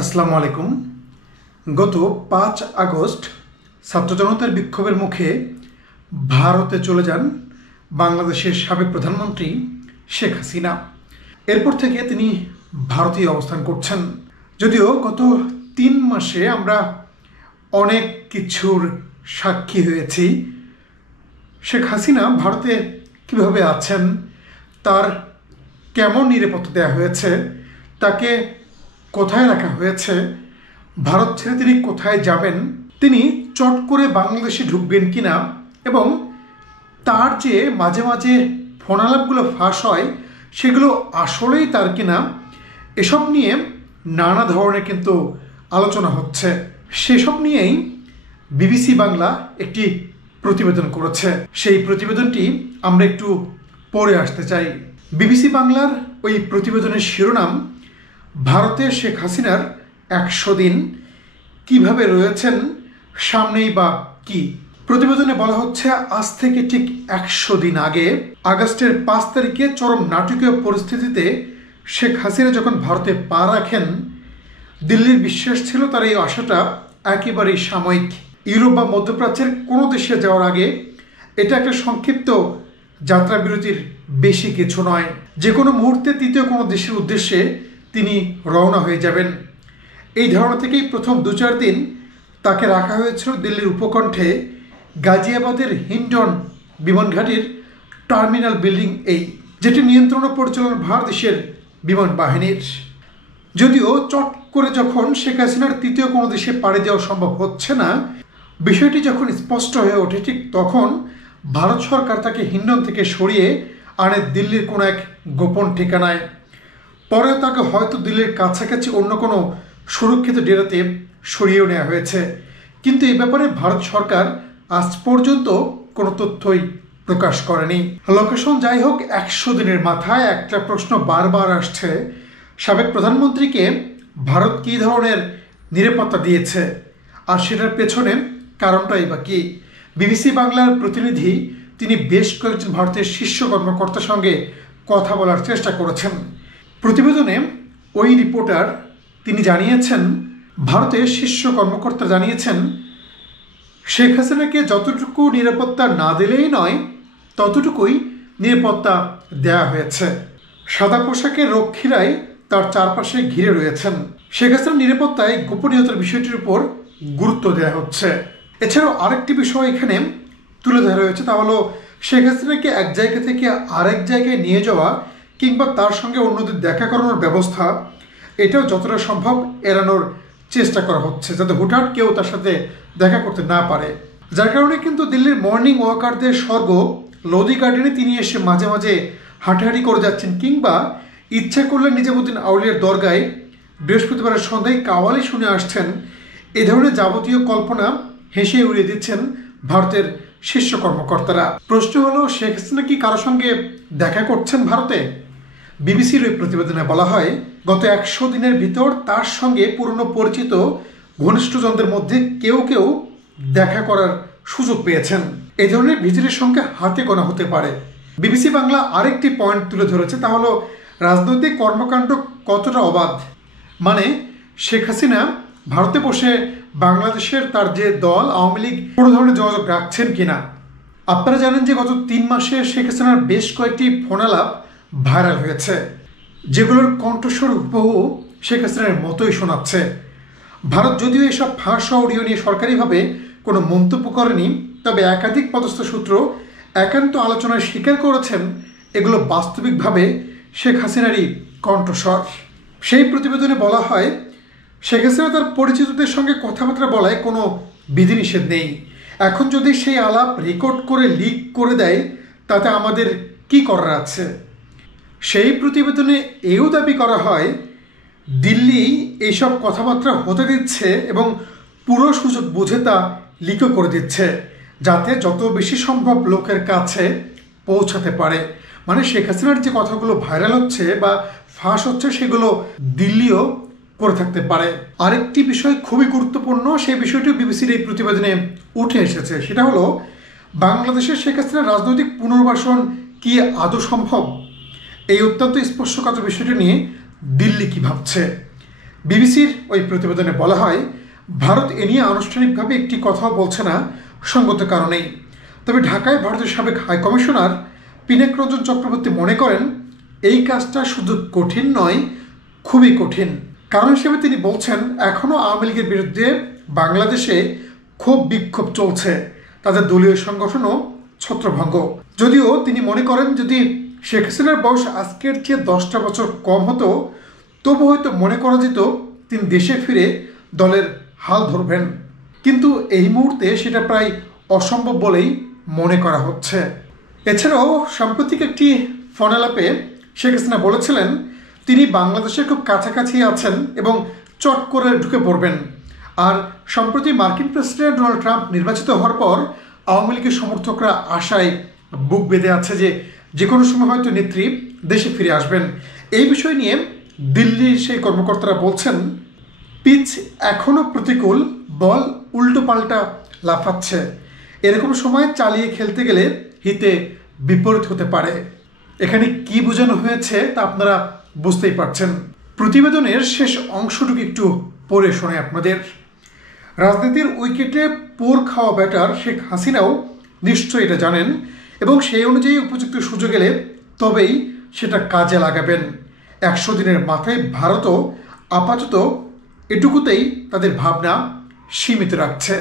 আসসালামু আলাইকুম। গত ৫ আগস্ট ছাত্র জনতার বিক্ষোভের মুখে ভারতে চলে যান বাংলাদেশের সাবেক প্রধানমন্ত্রী শেখ হাসিনা। এরপর থেকে তিনি ভারতেই অবস্থান করছেন। যদিও গত ৩ মাসে আমরা অনেক কিছুর সাক্ষী হয়েছি। শেখ হাসিনা ভারতে কীভাবে আছেন, তার কেমন নিরাপত্তা দেওয়া হয়েছে, তাকে কোথায় রাখা হয়েছে, ভারত ছেড়ে তিনি কোথায় যাবেন, তিনি চট করে বাংলাদেশে ঢুকবেন কিনা, এবং তার যে মাঝে মাঝে ফোনালাপগুলো ফাঁস হয় সেগুলো আসলেই তার কিনা, এসব নিয়ে নানা ধরনের কিন্তু আলোচনা হচ্ছে। সেসব নিয়েই বিবিসি বাংলা একটি প্রতিবেদন করেছে। সেই প্রতিবেদনটি আমরা একটু পড়ে আসতে চাই। বিবিসি বাংলার ওই প্রতিবেদনের শিরোনাম, ভারতে শেখ হাসিনার ১০০ দিন কিভাবে রয়েছেন, সামনেই বা কি। প্রতিবেদনে বলা হচ্ছে, আজ থেকে ঠিক ১০০ দিন আগে আগস্টের ৫ তারিখে চরম নাটকীয় পরিস্থিতিতে শেখ হাসিনা যখন ভারতে পা রাখেন, দিল্লির বিশ্বাস ছিল তার এই আশাটা একেবারেই সাময়িক। ইউরোপ বা মধ্যপ্রাচ্যের কোনো দেশে যাওয়ার আগে এটা একটা সংক্ষিপ্ত যাত্রা বিরতির বেশি কিছু নয়। যে কোনো মুহূর্তে তৃতীয় কোনো দেশের উদ্দেশ্যে তিনি রওনা হয়ে যাবেন। এই ধারণা থেকেই প্রথম ২-৪ দিন তাকে রাখা হয়েছিল দিল্লির উপকণ্ঠে গাজিয়াবাদের হিন্ডন বিমানঘাটির টার্মিনাল বিল্ডিং, যেটি নিয়ন্ত্রণ ও পরিচালনার ভার দেশের বিমান বাহিনীর। যদিও চট করে যখন শেখ হাসিনার তৃতীয় কোনো দেশে পাড়ি দেওয়া সম্ভব হচ্ছে না, বিষয়টি যখন স্পষ্ট হয়ে ওঠে, ঠিক তখন ভারত সরকার তাকে হিন্ডন থেকে সরিয়ে আনে দিল্লির কোনো এক গোপন ঠিকানায়। পরে তাকে হয়তো দিল্লির কাছাকাছি অন্য কোনো সুরক্ষিত ডেরাতে সরিয়েও নেওয়া হয়েছে। কিন্তু এই ব্যাপারে ভারত সরকার আজ পর্যন্ত কোনো তথ্যই প্রকাশ করেনি। লোকেশন যাই হোক, ১০০ দিনের মাথায় একটা প্রশ্ন বারবার আসছে, সাবেক প্রধানমন্ত্রীকে ভারত কী ধরনের নিরাপত্তা দিয়েছে, আর সেটার পেছনে কারণটাই বা কী। বিবিসি বাংলার প্রতিনিধি তিনি বেশ কয়েকজন ভারতের শীর্ষ কর্মকর্তার সঙ্গে কথা বলার চেষ্টা করেছেন। প্রতিবেদনে ওই রিপোর্টার তিনি জানিয়েছেন, ভারতের শীর্ষ কর্মকর্তা জানিয়েছেন, শেখ হাসিনাকে যতটুকু নিরাপত্তা না দিলেই নয়, ততটুকুই নিরাপত্তা দেয়া হয়েছে। সাদা পোশাকের রক্ষীরাই তার চারপাশে ঘিরে রয়েছেন। শেখ হাসিনার নিরাপত্তায় গোপনীয়তার বিষয়টির উপর গুরুত্ব দেওয়া হচ্ছে। এছাড়াও আরেকটি বিষয় এখানে তুলে ধরা হয়েছে, তা হলো শেখ হাসিনাকে এক জায়গা থেকে আরেক জায়গায় নিয়ে যাওয়া কিংবা তার সঙ্গে অন্যদের দেখা করানোর ব্যবস্থা, এটাও যতটা সম্ভব এড়ানোর চেষ্টা করা হচ্ছে, যাতে হুটহাট কেউ তার সাথে দেখা করতে না পারে। যার কারণে কিন্তু দিল্লির মর্নিং ওয়াকারদের স্বর্গ লোদি গার্ডেনে তিনি এসে মাঝে মাঝে হাঁটাহাঁটি করে যাচ্ছেন, কিংবা ইচ্ছা করলে নিজামুদ্দিন আউলিয়ার দরগায় বৃহস্পতিবারের সন্ধ্যায় কাওয়ালি শুনে আসছেন। এ ধরনের যাবতীয় কল্পনা হেসে উড়িয়ে দিচ্ছেন ভারতের শীর্ষ কর্মকর্তারা। প্রশ্ন হলো, শেখ হাসিনা কি কারোর সঙ্গে দেখা করছেন ভারতে? বিবিসির ওই প্রতিবেদনে বলা হয়, গত ১০০ দিনের ভিতর তার সঙ্গে পুরনো পরিচিত ঘনিষ্ঠজনদের মধ্যে কেউ কেউ দেখা করার সুযোগ পেয়েছেন। এই ধরনের ভিজিটের সংখ্যা হাতে গোনা হতে পারে। বিবিসি বাংলা আরেকটি পয়েন্ট তুলে ধরেছে, তা হলো রাজনৈতিক কর্মকাণ্ড কতটা অবাধ। মানে শেখ হাসিনা ভারতে বসে বাংলাদেশের তার যে দল আওয়ামী লীগ কোনো ধরনের যোগাযোগ রাখছেন কিনা। আপনারা জানেন যে গত ৩ মাসে শেখ হাসিনার বেশ কয়েকটি ফোনালাপ ভাইরাল হয়েছে, যেগুলোর কণ্ঠস্বর হুবহু শেখ হাসিনার মতোই শোনাচ্ছে। ভারত যদিও এসব ফাঁস অডিও নিয়ে সরকারিভাবে কোনো মন্তব্য করেনি, তবে একাধিক পদস্থ সূত্র একান্ত আলোচনায় স্বীকার করেছেন এগুলো বাস্তবিকভাবে শেখ হাসিনারই কণ্ঠস্বর। সেই প্রতিবেদনে বলা হয়, শেখ হাসিনা তার পরিচিতদের সঙ্গে কথাবার্তা বলায় কোনো বিধিনিষেধ নেই। এখন যদি সেই আলাপ রেকর্ড করে লিক করে দেয়, তাতে আমাদের কি করার আছে। সেই প্রতিবেদনে এও দাবি করা হয়, দিল্লি এইসব কথাবার্তা হতে দিচ্ছে এবং পুরো সুযোগ বুঝে তা লিকও করে দিচ্ছে, যাতে যত বেশি সম্ভব লোকের কাছে পৌঁছাতে পারে। মানে শেখ হাসিনার যে কথাগুলো ভাইরাল হচ্ছে বা ফাঁস হচ্ছে, সেগুলো দিল্লিও করে থাকতে পারে। আরেকটি বিষয় খুবই গুরুত্বপূর্ণ, সেই বিষয়টিও বিবিসির এই প্রতিবেদনে উঠে এসেছে। সেটা হলো, বাংলাদেশের শেখ হাসিনার রাজনৈতিক পুনর্বাসন কি আদৌ সম্ভব? এই অত্যন্ত স্পর্শকাতর বিষয়টি নিয়ে দিল্লি কি ভাবছে। বিবিসির ওই প্রতিবেদনে বলা হয়, ভারত এ নিয়ে আনুষ্ঠানিকভাবে একটি কথাও বলছে না সঙ্গত কারণেই। তবে ঢাকায় ভারতের সাবেক হাইকমিশনার পিনাক রঞ্জন চক্রবর্তী মনে করেন এই কাজটা শুধু কঠিন নয়, খুবই কঠিন। কারণ হিসেবে তিনি বলছেন, এখনও আওয়ামী লীগের বিরুদ্ধে বাংলাদেশে ক্ষোভ বিক্ষোভ চলছে, তাদের দলীয় সংগঠনও ছত্রভঙ্গ। যদিও তিনি মনে করেন যদি শেখ হাসিনার বয়স আজকের চেয়ে 10টা বছর কম হতো, তবু হয়তো মনে করা যেত তিনি দেশে ফিরে দলের হাল ধরবেন। কিন্তু এই মুহূর্তে সেটা প্রায় অসম্ভব বলেই মনে করা হচ্ছে। এছাড়াও সাম্প্রতিক একটি ফোনালাপে শেখ হাসিনা বলেছিলেন তিনি বাংলাদেশের খুব কাছাকাছি আছেন এবং চট করে ঢুকে পড়বেন। আর সম্প্রতি মার্কিন প্রেসিডেন্ট ডোনাল্ড ট্রাম্প নির্বাচিত হওয়ার পর আওয়ামী লীগের সমর্থকরা আশায় বুক বেঁধে আছে যে কোনো সময় হয়তো নেত্রী দেশে ফিরে আসবেন। এই বিষয় নিয়ে দিল্লির সেই কর্মকর্তারা বলছেন, পিচ এখনও প্রতিকূল, বল উল্টো পাল্টা লাফাচ্ছে, এরকম সময় চালিয়ে খেলতে গেলে হিতে বিপরীত হতে পারে। এখানে কি বোঝানো হয়েছে তা আপনারা বুঝতেই পারছেন। প্রতিবেদনের শেষ অংশটুকু একটু পড়ে শোনাই আপনাদের। রাজনীতির উইকেটে পোর খাওয়া ব্যাটার শেখ হাসিনাও নিশ্চয়ই এটা জানেন এবং সেই অনুযায়ী উপযুক্ত সুযোগ এলে তবেই সেটা কাজে লাগাবেন। 100 দিনের মাথায় ভারতও আপাতত এটুকুতেই তাদের ভাবনা সীমিত রাখছে।